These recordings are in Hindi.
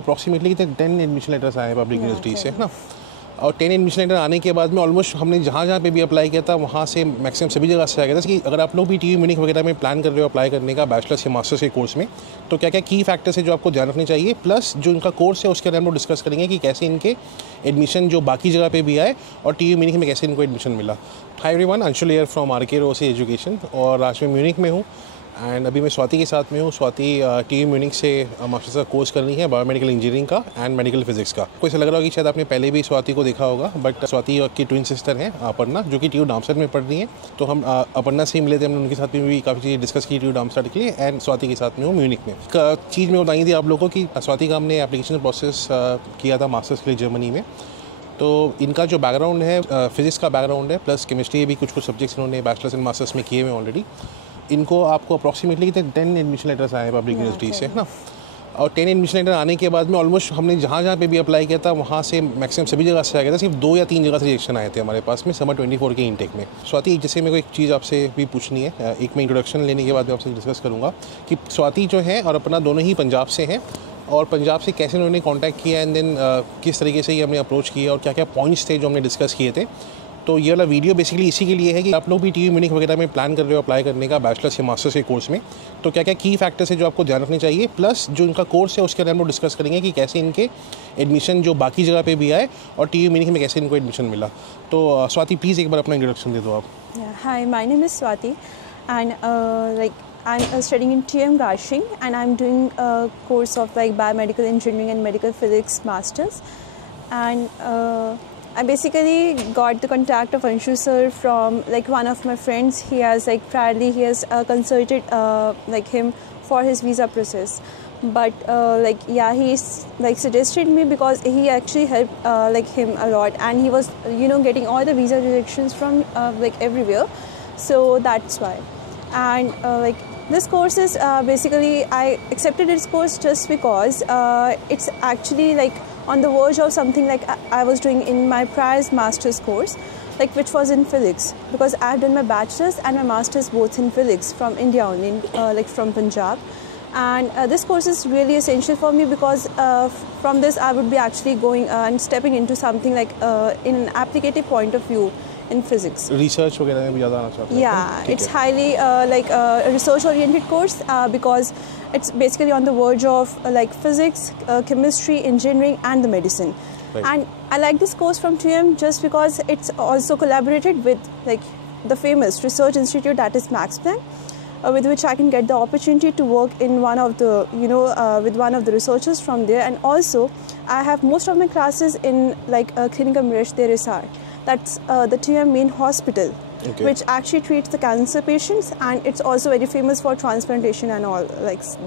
आपको अप्रॉक्सीमेटली कितने 10 एडमिशन लेटर्स आए पब्लिक यूनिवर्सिटी से, है ना। और 10 एडमिशन लेटर आने के बाद में ऑलमोस्ट हमने जहाँ पे भी अप्लाई किया था वहाँ से मैक्सिमम सभी जगह से आ गया था कि अगर आप लोग भी TU म्यूनिख वगैरह में प्लान कर रहे हो अप्लाई करने का बैचलर्स या मास्टर्स के कोर्स में, तो क्या क्या की फैक्टर्स है जो आपको ध्यान रखने चाहिए, प्लस जो इनका कोर्स है उसके बारे में हम डिस्कस करेंगे कि कैसे इनके एडमिशन जो बाकी जगह पे भी आए और TU म्यूनिख में कैसे इनको एडमिशन मिला। Hi everyone, Anshul here from RK Roe education, और आज मैं म्यूनिख में हूँ एंड अभी मैं स्वाति के साथ में हूँ। स्वाति TU म्यूनिख से मास्टर्स का कोर्स कर रही है बायोमेडिकल इंजीनियरिंग का एंड मेडिकल फिजिक्स का। कोई ऐसा लग रहा होगा कि शायद आपने पहले भी स्वाति को देखा होगा, बट स्वाति की ट्विन सिस्टर हैं अपर्णा, जो कि TU डामस्टेड में पढ़ रही हैं। तो हम अपर्णा से ही मिले थे, हमने उनके साथ में भी काफ़ी चीज़ें डिस्कस की TU डामस्टेड के लिए, एंड स्वाति के साथ में हूँ म्यूनिख में। चीज़ में बताई थी आप लोगों को कि स्वाति का हमने एप्लीकेशन प्रोसेस किया था मास्टर्स के लिए जर्मनी में। तो इनका जो बैकग्राउंड है फिजिक्स का बैकग्राउंड है, प्लस केमिस्ट्री भी कुछ सब्जेक्ट्स इन्होंने बैचलर्स एंड मास्टर्स में किए हुए ऑलरेडी। इनको आपको अप्रॉक्सीमेटली कितने 10 एडमिशन लेटर्स आए पब्लिक यूनिवर्सिटी से, है ना। और 10 एडमिशन लेटर आने के बाद में ऑलमोस्ट हमने जहाँ पे भी अप्लाई किया था वहाँ से मैक्सिमम सभी जगह से आ गया था। सिर्फ 2 या 3 जगह से रिजेक्शन आए थे हमारे पास में समर 24 के इंटेक में। स्वाति, जैसे मेरे को एक चीज़ आपसे भी पूछनी है, एक मैं इंट्रोडक्शन लेने के बाद मैं आपसे डिस्कस करूँगा कि स्वाति जो है और अपना दोनों ही पंजाब से हैं, और पंजाब से कैसे उन्होंने कांटेक्ट किया एंड देन किस तरीके से ये हमने अप्रोच किया और क्या क्या पॉइंट्स थे जो हमने डिस्कस किए थे। तो ये वाला वीडियो बेसिकली इसी के लिए है कि आप लोग भी TU म्यूनिख वगैरह में प्लान कर रहे हो अप्लाई करने का बैचलर्स या मास्टर्स के कोर्स में, तो क्या क्या की फैक्टर्स है जो आपको ध्यान रखने चाहिए, प्लस जो इनका कोर्स है उसके बारे में डिस्कस करेंगे कि कैसे इनके एडमिशन जो बाकी जगह पे भी आए और TU म्यूनिख में कैसे इनको एडमिशन मिला। तो स्वाति, प्लीज़ एक बार अपना इंट्रोडक्शन दे दो आप। Hi, my name is Swati, and I'm studying in TM Garching, and I'm doing a course of biomedical engineering and medical physics masters. And I basically got the contact of Anshu sir from one of my friends. He has priorly he has consulted him for his visa process. But he suggested me because he actually helped him a lot, and he was getting all the visa rejections from everywhere. So that's why. And this course is basically I accepted this course just because it's actually on the verge of something I was doing in my prior master's course, which was in physics, because I have done my bachelor's and my master's both in physics from India only, from Punjab. And this course is really essential for me because from this I would be actually going and stepping into something in an applicative point of view in physics. Research वगैरह में भी ज़्यादा आना चाहते हैं? Yeah, it's highly a research-oriented course because it's basically on the verge of physics, chemistry, engineering, and the medicine. Right. And I like this course from TM just because it's also collaborated with the famous research institute that is Max Planck, with which I can get the opportunity to work in one of the with one of the researchers from there. And also I have most of my classes in Clinica Mirage de Resart. That's the TM main hospital, okay, which actually treats the cancer patients, and it's also very famous for transplantation and all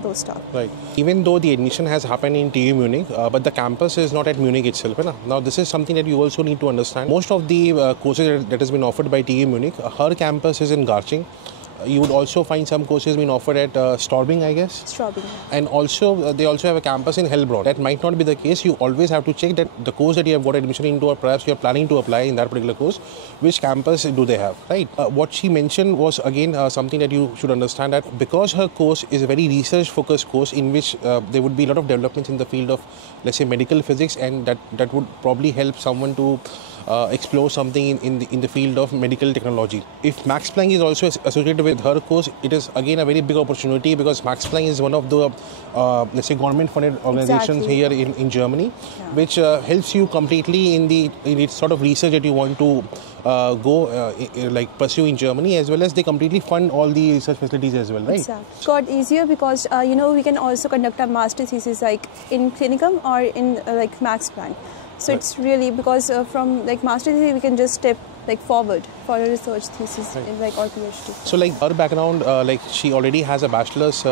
those stuff. Right. Even though the admission has happened in TU Munich, but the campus is not at Munich itself. Right? Now this is something that you also need to understand. Most of the courses that has been offered by TU Munich, her campus is in Garching. You would also find some courses being offered at Straubing, I guess. Straubing. And also, they also have a campus in Hellbrunn. That might not be the case. You always have to check that the course that you have got admission into, or perhaps you are planning to apply in that particular course, which campus do they have, right? What she mentioned was, again, something that you should understand, that because her course is a very research-focused course in which there would be a lot of developments in the field of, let's say, medical physics, and that would probably help someone to explore something in the field of medical technology. If Max Planck is also associated with her course, it is again a very big opportunity because Max Planck is one of the let's say government-funded organizations here in Germany, which helps you completely in its sort of research that you want to pursue in Germany, as well as they completely fund all the research facilities as well, right? Exactly. It's got easier because we can also conduct our master thesis in Clinicum or in Max Planck. So right, it's really because from master thesis we can just step forward for a research thesis, right, in or PhD. So her background, she already has a bachelor's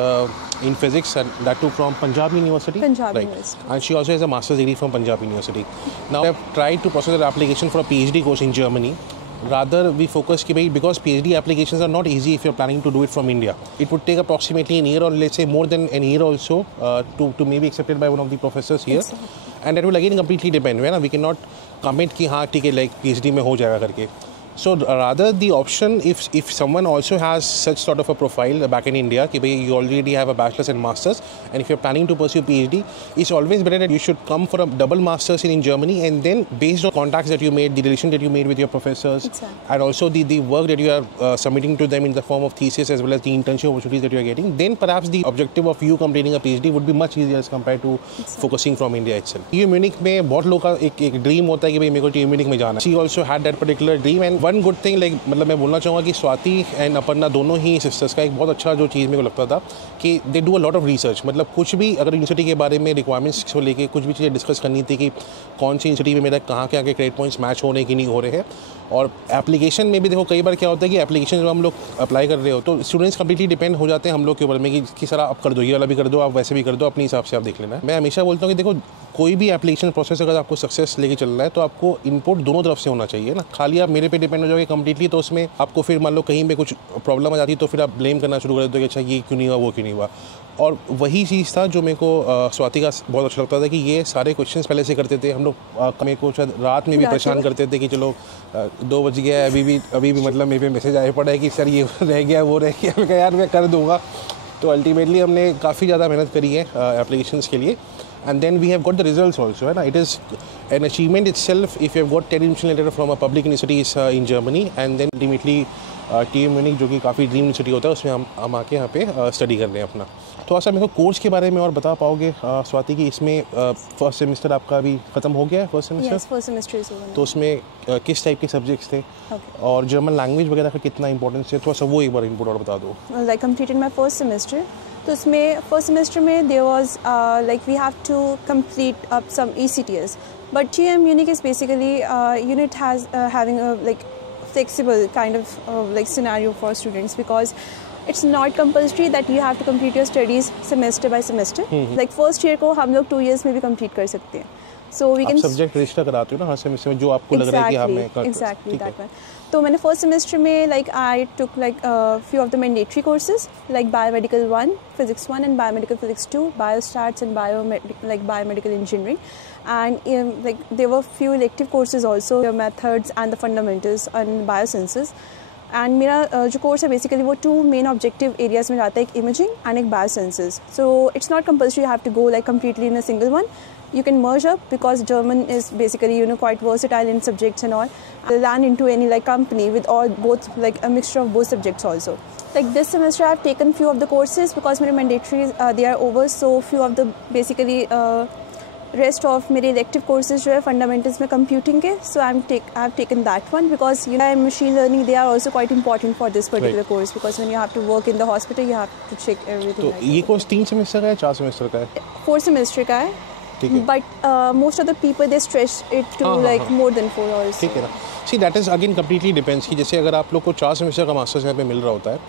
in physics, and that too from Punjab University. Punjab University. And she also has a master's degree from Punjab University. Now I have tried to process her application for a PhD course in Germany. Rather, we focus because PhD applications are not easy if you're planning to do it from India. It would take approximately an year, or let's say more than an year also, to maybe accepted by one of the professors here. Exactly. And that will again completely depend. We cannot commit कि हाँ ठीक है PhD में हो जाएगा करके. So rather the option, if someone also has such sort of a profile back in India, कि भाई you already have a bachelor's and master's, and if you're planning to pursue PhD, it's always better that you should come for a double master's in Germany, and then based on contacts that you made, the relation that you made with your professors, and also the work that you are submitting to them in the form of thesis as well as the internship opportunities that you are getting, then perhaps the objective of you completing a PhD would be much easier as compared to focusing from India itself. TU Munich में बहुत लोगों का एक ड्रीम होता है कि भाई मेरे को TU Munich में जाना है. She also had that particular dream, and one good thing, like मतलब मैं बोलना चाहूँगा कि स्वाति एंड अपर्णा दोनों ही सिस्टर्स का एक बहुत अच्छा जो चीज़ मेरे को लगता था कि they do a lot of research. मतलब कुछ भी अगर यूनिवर्सिटी के बारे में रिक्वायरमेंट्स को लेके कुछ भी चीज़ें डिस्कस करनी थी कि कौन सी यूनिवर्सिटी में मेरा कहाँ के आगे क्रेडिट पॉइंट्स मैच हो रहे कि नहीं हो रहे हैं. और एप्लीकेशन में भी देखो कई बार क्या होता है कि एप्लीकेशन जब हम लोग अप्लाई कर रहे हो तो स्टूडेंट्स कंप्लीटली डिपेंड हो जाते हैं हम लोग के ऊपर में कि सर आप कर दो, ये वाला भी कर दो, आप वैसे भी कर दो, अपने हिसाब से आप देख लेना. मैं हमेशा बोलता हूँ कि देखो कोई भी एप्लीकेशन प्रोसेस अगर आपको सक्सेस लेके चल रहा है तो आपको इनपुट दोनों तरफ से होना चाहिए ना. खाली आप मेरे पे डिपेंड हो जाओगे कम्प्लीटली तो उसमें आपको फिर मान लो कहीं पे कुछ प्रॉब्लम आ जाती है तो फिर आप ब्लेम करना शुरू कर देते हो कि अच्छा ये क्यों नहीं हुआ, वो क्यों नहीं हुआ. और वही चीज़ था जो मेरे को स्वाति का बहुत अच्छा लगता था कि ये सारे क्वेश्चंस पहले से करते थे. हम लोग मेरे को शायद रात में भी परेशान करते थे कि चलो 2 बज गया है, अभी भी मतलब मेरे पे मैसेज आए पड़ा है कि सर ये रह गया, वो रह गया. मैं कहा यार मैं कर दूँगा. तो अल्टीमेटली हमने काफ़ी ज़्यादा मेहनत करी है एप्लीकेशंस के लिए, and then we have got the results also, right? It is an achievement itself if you have got 10 admission letter from a public universities in Germany, and then ultimately TU Munich जो कि काफ़ी ड्रीम यूनिवर्सिटी होता है उसमें हम आके यहाँ पे स्टडी कर रहे हैं अपना. तो ऐसा मेरे को कोर्स के बारे में और बता पाओगे स्वाति कि इसमें फर्स्ट सेमेस्टर आपका अभी ख़त्म हो गया है? First semester? Yes, first semester is over. तो उसमें किस टाइप के सब्जेक्ट्स थे और जर्मन लैंग्वेज वगैरह का कितना इंपॉर्टेंस है, थोड़ा सा वो एक बार इनपुट और बता दो. Like completed my first semester. तो उसमें फर्स्ट सेमेस्टर में there was like we have to complete up some ECTS, but TU Munich is basically unit has having a like flexible kind of like scenario for students because it's not compulsory that you have to complete your studies semester by semester. Like first year को हम लोग 2 years में भी complete कर सकते हैं. So we can subject register कराते हो ना हर सेमेस्टर में जो आपको लग रहा है कि हाँ मैं कर exactly that one. तो मैंने फर्स्ट सेमेस्टर में like I took like few of the mandatory courses like biomedical 1, physics 1 and biomedical physics 2, biostats and biomedical engineering, and like there were few elective courses also, the methods and the fundamentals and biosciences. And मेरा जो कोर्स है बेसिकली वो 2 मेन ऑब्जेक्टिव एरियाज में जाता है, एक इमेजिंग एंड एक biosenses. So it's not compulsory you have to go like completely in a single one. You can merge up because German is basically quite versatile in subjects and all. Land into any like company with all both like a mixture of both subjects also. Like this semester I have taken few of the courses because my mandatories they are over, so few of the basically rest of मेरे elective courses जो है fundamentals में computing के, so I have taken that one because machine learning they are also quite important for this particular course because when you have to work in the hospital you have to check everything. तो ये कोर्स 3 सेमेस्टर का है 4 सेमेस्टर का है? 4 सेमेस्टर का है. But most of the people they stretch it to like more than 4 hours. ठीक है ना. See that is again completely depends कि जैसे अगर आप लोग को 4 सेमेस्टर का मास्टर्स यहाँ पे मिल रहा होता है,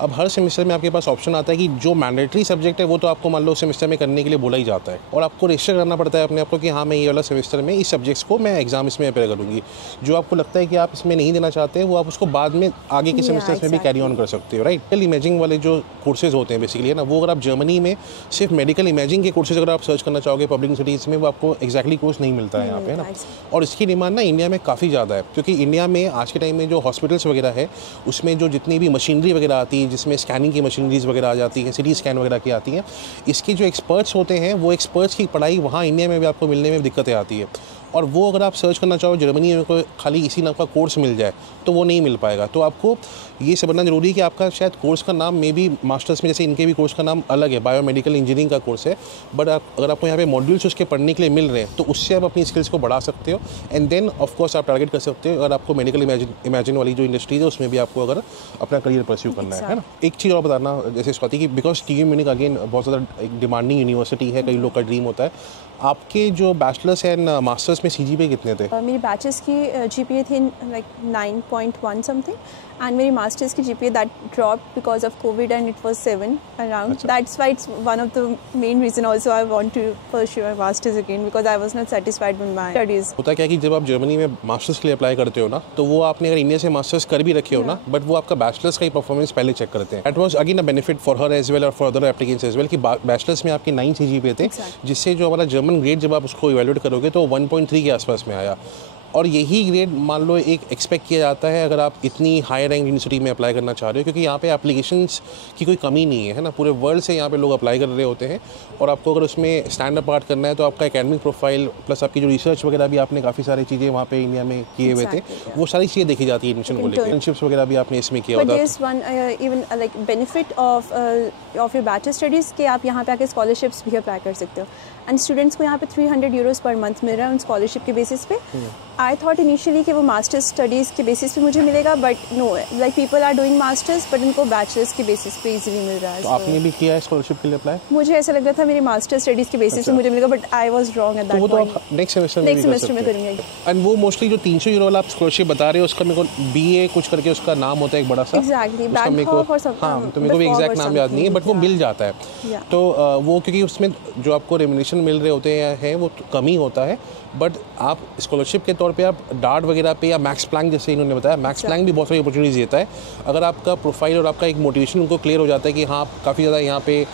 अब हर सेमेस्टर में आपके पास ऑप्शन आता है कि जो मैंडेटरी सब्जेक्ट है वो तो आपको मान लो सेमेस्टर में करने के लिए बोला ही जाता है और आपको रजिस्टर करना पड़ता है अपने आप को कि हाँ मैं ये वाला सेमेस्टर में इस सब्जेक्ट्स को मैं एग्जाम इसमें अपेयर करूँगी. जो आपको लगता है कि आप इसमें नहीं देना चाहते वो आप उसको बाद में आगे के सेमेस्टर्स में भी कैरी ऑन कर सकते हो, राइट. इमेजिंग वाले जो कोर्सेज होते हैं बेसिकली है ना, वो अगर आप जर्मनी में सिर्फ मेडिकल इमेजिंग के कोर्सेज अगर आप सर्च करना चाहोगे पब्लिक यूनिवर्सिटीज़ में, वो आपको एक्जैक्टली कोर्स नहीं मिलता है यहाँ पे ना. और इसकी डिमांड ना इंडिया में काफ़ी ज़्यादा है क्योंकि इंडिया में आज के टाइम में जो हॉस्पिटल्स वगैरह है उसमें जो जितनी भी मशीनरी वगैरह आती है जिसमें स्कैनिंग की मशीनरीज वगैरह आ जाती है, सिटी स्कैन वगैरह की आती हैं, इसके जो एक्सपर्ट्स होते हैं वो एक्सपर्ट्स की पढ़ाई वहाँ इंडिया में भी आपको मिलने में दिक्कतें आती है. और वो अगर आप सर्च करना चाहो जर्मनी में कोई खाली इसी नाम का कोर्स मिल जाए तो वो नहीं मिल पाएगा. तो आपको ये समझना जरूरी है कि आपका शायद कोर्स का नाम मे बी मास्टर्स में जैसे इनके भी कोर्स का नाम अलग है, बायोमेडिकल इंजीनियरिंग का कोर्स है, बट अगर आपको यहाँ पे मॉड्यूल्स उसके पढ़ने के लिए मिल रहे हैं तो उससे आप अपनी स्किल्स को बढ़ा सकते हो एंड देन ऑफ कोर्स आप टारगेट कर सकते हो अगर आपको मेडिकल इमेजिन वाली जो इंडस्ट्रीज है उसमें भी आपको अगर अपना करियर परस्यू करना है ना. एक चीज़ और बताना जैसे स्वाति की बिकॉज TU Munich अगेन बहुत ज़्यादा एक डिमांडिंग यूनिवर्सिटी है, कई लोग का ड्रीम होता है. आपके जो बैचलर्स एंड मास्टर्स में CGPA कितने थे? मेरी बैचलर्स की GPA थी लाइक 9.1 समथिंग एंड मेरी मास्टर्स की GPA that drop because of covid and it was 7 around. That's why it's one of the main reason also I want to pursue my masters again because I was not satisfied with my studies. होता क्या कि जब आप जर्मनी में मास्टर्स के लिए अप्लाई करते हो ना तो वो आपने अगर इंडिया से मास्टर्स कर भी रखे हो ना बट वो आपका बैचलर्स का ही परफॉर्मेंस पहले चेक करते हैं. That was again a benefit for her as well और for other applicants as well कि बैचलर्स में आपके 9 CGPA थे जिससे जो हमारा जर्मन ग्रेड जब आप उसको इवैल्यूएट करोगे तो 1.3 के आसपास में आया. और यही ग्रेड मान लो एक एक्सपेक्ट किया जाता है अगर आप इतनी हाई रैंक यूनिवर्सिटी में अप्लाई करना चाह रहे हो, क्योंकि यहाँ पे एप्लीकेशंस की कोई कमी नहीं है ना, पूरे वर्ल्ड से यहाँ पे लोग अप्लाई कर रहे होते हैं। और आपको अगर उसमें स्टैंड अपार्ट करना है तो आपका एकेडमिक प्रोफाइल प्लस आपकी जो रिसर्च वगैरह भी आपने काफ़ी सारी चीज़ें वहाँ पे इंडिया में किए हुए थे, वो सारी चीज़ें देखी जाती है एडमिशन को लेकर। इंटर्नशिप्स वगैरह भी आपने इसमें किया होता है। There is one even like benefit of your bachelor studies कि आप यहाँ पे आके स्कॉलरशिप्स भी अप्लाई कर सकते हो। एंड स्टूडेंट्स को यहाँ पे 300 यूरोज पर मंथ मिल रहा है उन स्कॉलरशिप के बेसिस पे। आई थॉट इनिशियली कि वो मास्टर्स स्टडीज़ के बेसिस पे मुझे मिलेगा, but no, like people are doing masters but उनको बैचलर्स के बेसिस पे इजीली मिल रहा है। तो आपने भी किया है स्कॉलरशिप के लिए अप्लाई? मुझे ऐसा लग रहा था मेरी मास्टर स्टडीज़ के बेसिस पे मुझे मिलेगा, but I was wrong at that point. तो नेक्स्ट सेमेस्टर में करूँगी। एंड वो मोस्टली जो 300 यूरो वाला आप स्कॉलरशिप बता रहे हो उसका मेरे को BA कुछ करके उसका नाम होता है एक बड़ा सा। एग्जैक्टली, हाँ, तो मेरे को भी एग्जैक्ट नाम याद नहीं है, बट वो मिल जाता है। तो वो क्योंकि उसमें जो आपको रेम्युनरेशन मिल रहे होते हैं वो कम ही होता है, बट आप स्कॉलरशिप के तौर पे आप डार्ट वगैरह पे या मैक्स प्लैंक, जैसे इन्होंने बताया, मैक्स प्लैंक भी बहुत सारी अपॉर्चुनिटीज़ देता है। अगर आपका प्रोफाइल और आपका एक मोटिवेशन उनको क्लियर हो जाता है कि हाँ आप काफ़ी ज़्यादा यहाँ पे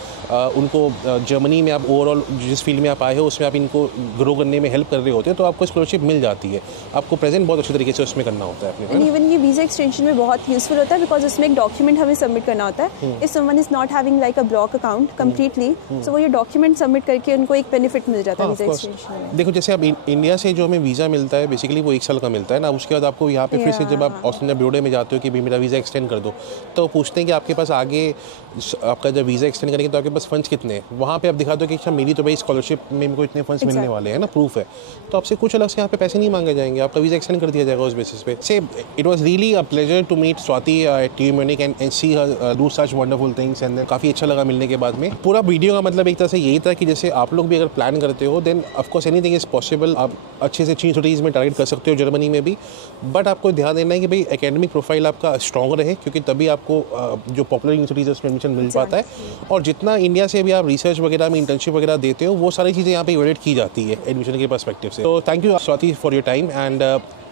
उनको जर्मनी में आप ओवरऑल जिस फील्ड में आप आए हो उसमें आप इनको ग्रो करने में हेल्प कर रहे होते हैं, तो आपको स्कॉलरशिप मिल जाती है। आपको प्रेजेंट बहुत अच्छे तरीके से उसमें करना होता है अपने। इवन ये वीज़ा एक्सटेंशन में बहुत यूजफुल होता है बिकॉज उसमें एक डॉक्यूमेंट हमें सबमिट करना होता है। If someone is not having like a block account completely, so वो ये डॉक्यूमेंट सबमिट करके उनको एक बेनिफिट मिल जाता है वीज़ा एक्सटेंशन में। देखो जैसे अब इंडिया से जो हमें वीज़ा मिलता है बेसिकली वो 1 साल का मिलता है ना, उसके बाद आपको यहाँ पे फिर से जब आप ऑस्ट्रेलिया ब्यूरो में जाते हो कि भाई मेरा वीज़ा एक्सटेंड कर दो, तो पूछते हैं कि आपके पास आगे आपका जब वीज़ा एक्सटेंड करेंगे तो आपके पास फंड्स कितने हैं। वहाँ पे आप दिखा दो कि अच्छा मेरी तो भाई स्कॉलरशिप में मेरे को इतने फंड्स मिलने वाले हैं ना, प्रूफ है, तो आपसे कुछ अलग से यहाँ पे पैसे नहीं मांगे जाएंगे, आपका वीज़ा एक्सटेंड कर दिया जाएगा उस बेसिस पे। से it was really a pleasure to meet Swati at TU Munich and see her do such wonderful things, and काफ़ी अच्छा लगा मिलने के बाद में। पूरा वीडियो का मतलब एक तरह से यही था कि जैसे आप लोग भी अगर प्लान करते हो then of course anything is possible. आप अच्छे से 3 सिटीज़ में टारगेट कर सकते हो जर्मनी में भी, बट आपको ध्यान देना है कि भाई एकेडमिक प्रोफाइल आपका स्ट्रॉन्ग रहे, क्योंकि तभी आपको जो पॉपुलर यूनिवर्सिटीज़ उसमें एडमिशन मिल पाता है। और जितना इंडिया से भी आप रिसर्च वगैरह में इंटर्नशिप वगैरह देते हो वो सारी चीज़ें यहाँ पे इवेल्यूएट की जाती है एडमिशन के पर्सपेक्टिव से। तो thank you Swati for your time. And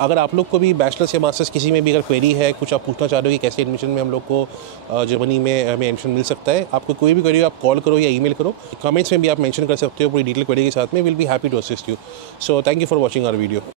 अगर आप लोग को भी बैचलर्स या मास्टर्स किसी में भी अगर क्वेरी है, कुछ आप पूछना चाह रहे हो कि कैसे एडमिशन में हम लोग को जर्मनी में हमें एडमिशन मिल सकता है, आपको कोई भी क्वेरी हो आप कॉल करो या ईमेल करो, कमेंट्स में भी आप मेंशन कर सकते हो पूरी डिटेल क्वेरी के साथ में। Will be happy to assist you. So thank you for watching our video.